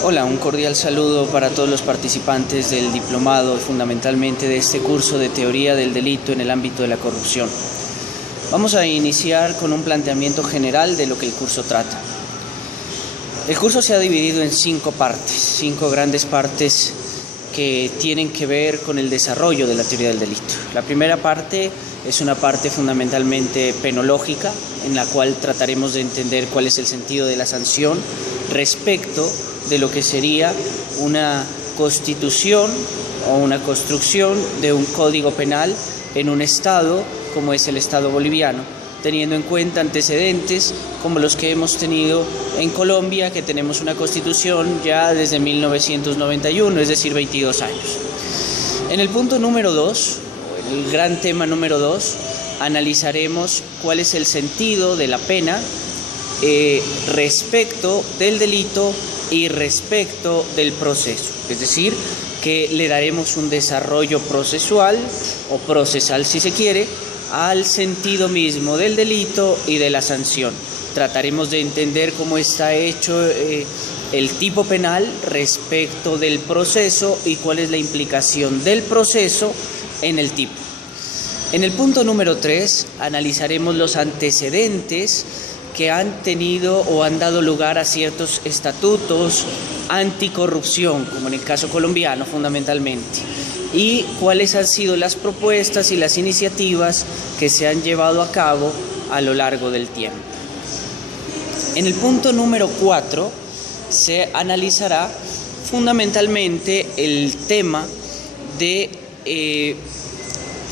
Hola, un cordial saludo para todos los participantes del diplomado y fundamentalmente de este curso de teoría del delito en el ámbito de la corrupción. Vamos a iniciar con un planteamiento general de lo que el curso trata. El curso se ha dividido en 5 partes, 5 grandes partes que tienen que ver con el desarrollo de la teoría del delito. La primera parte es una parte fundamentalmente penológica, en la cual trataremos de entender cuál es el sentido de la sanción respecto de lo que sería una constitución o una construcción de un código penal en un estado como es el estado boliviano, teniendo en cuenta antecedentes como los que hemos tenido en Colombia, que tenemos una constitución ya desde 1991, es decir, 22 años. En el punto número 2, el gran tema número 2, analizaremos cuál es el sentido de la pena respecto del delito y respecto del proceso, es decir, que le daremos un desarrollo procesual o procesal, si se quiere, al sentido mismo del delito y de la sanción. Trataremos de entender cómo está hecho el tipo penal respecto del proceso y cuál es la implicación del proceso en el tipo. En el punto número 3 analizaremos los antecedentes que han tenido o han dado lugar a ciertos estatutos anticorrupción, como en el caso colombiano fundamentalmente, y cuáles han sido las propuestas y las iniciativas que se han llevado a cabo a lo largo del tiempo. En el punto número 4 se analizará fundamentalmente el tema de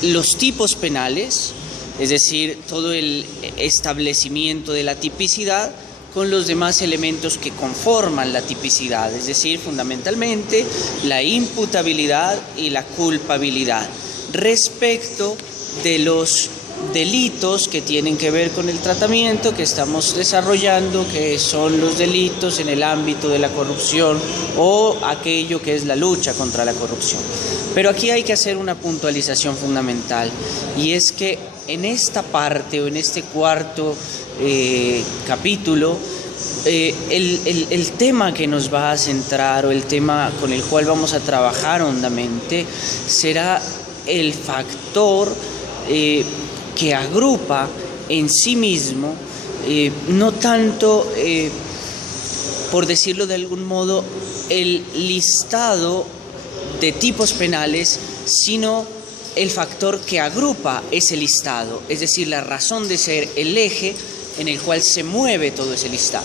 los tipos penales, es decir, todo el establecimiento de la tipicidad con los demás elementos que conforman la tipicidad, es decir, fundamentalmente la imputabilidad y la culpabilidad respecto de los delitos que tienen que ver con el tratamiento que estamos desarrollando, que son los delitos en el ámbito de la corrupción o aquello que es la lucha contra la corrupción. Pero aquí hay que hacer una puntualización fundamental, y es que en esta parte o en este cuarto capítulo, el tema que nos va a centrar o el tema con el cual vamos a trabajar hondamente será el factor que agrupa en sí mismo, no tanto, por decirlo de algún modo, el listado de tipos penales, sino el factor que agrupa ese listado, es decir, la razón de ser, el eje en el cual se mueve todo ese listado.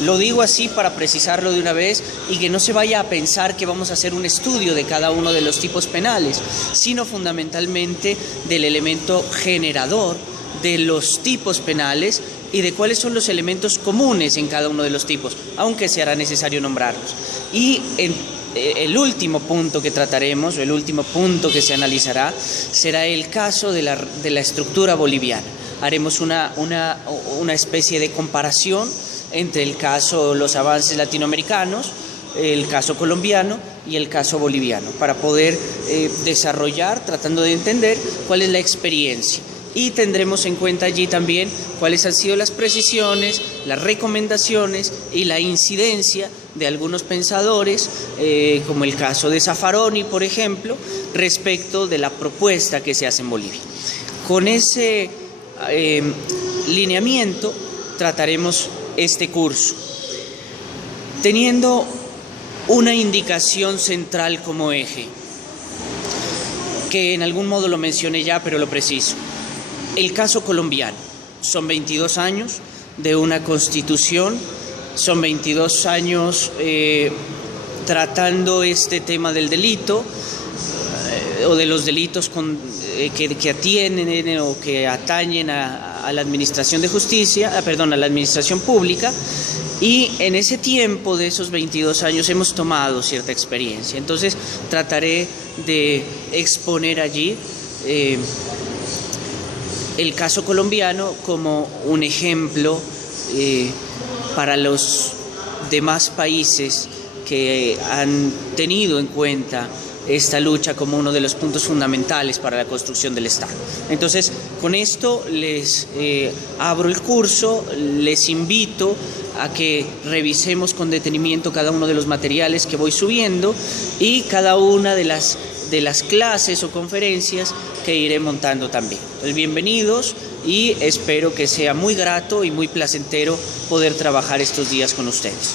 Lo digo así para precisarlo de una vez y que no se vaya a pensar que vamos a hacer un estudio de cada uno de los tipos penales, sino fundamentalmente del elemento generador de los tipos penales y de cuáles son los elementos comunes en cada uno de los tipos, aunque se hará necesario nombrarlos. Y el último punto que trataremos, o el último punto que se analizará, será el caso de la estructura boliviana. Haremos una especie de comparación entre el caso, los avances latinoamericanos, el caso colombiano y el caso boliviano, para poder desarrollar, tratando de entender cuál es la experiencia. Y tendremos en cuenta allí también cuáles han sido las precisiones, las recomendaciones y la incidencia de algunos pensadores, como el caso de Zaffaroni, por ejemplo, respecto de la propuesta que se hace en Bolivia. Con ese lineamiento trataremos este curso, teniendo una indicación central como eje, que en algún modo lo mencioné ya, pero lo preciso. El caso colombiano, son 22 años de una constitución, son 22 años tratando este tema del delito o de los delitos que atienen o que atañen a la administración de justicia, a la administración pública, y en ese tiempo de esos 22 años hemos tomado cierta experiencia. Entonces trataré de exponer allí el caso colombiano como un ejemplo para los demás países que han tenido en cuenta esta lucha como uno de los puntos fundamentales para la construcción del Estado. Entonces, con esto les abro el curso, les invito a que revisemos con detenimiento cada uno de los materiales que voy subiendo y cada una de las clases o conferencias que iré montando también. Entonces, bienvenidos y espero que sea muy grato y muy placentero poder trabajar estos días con ustedes.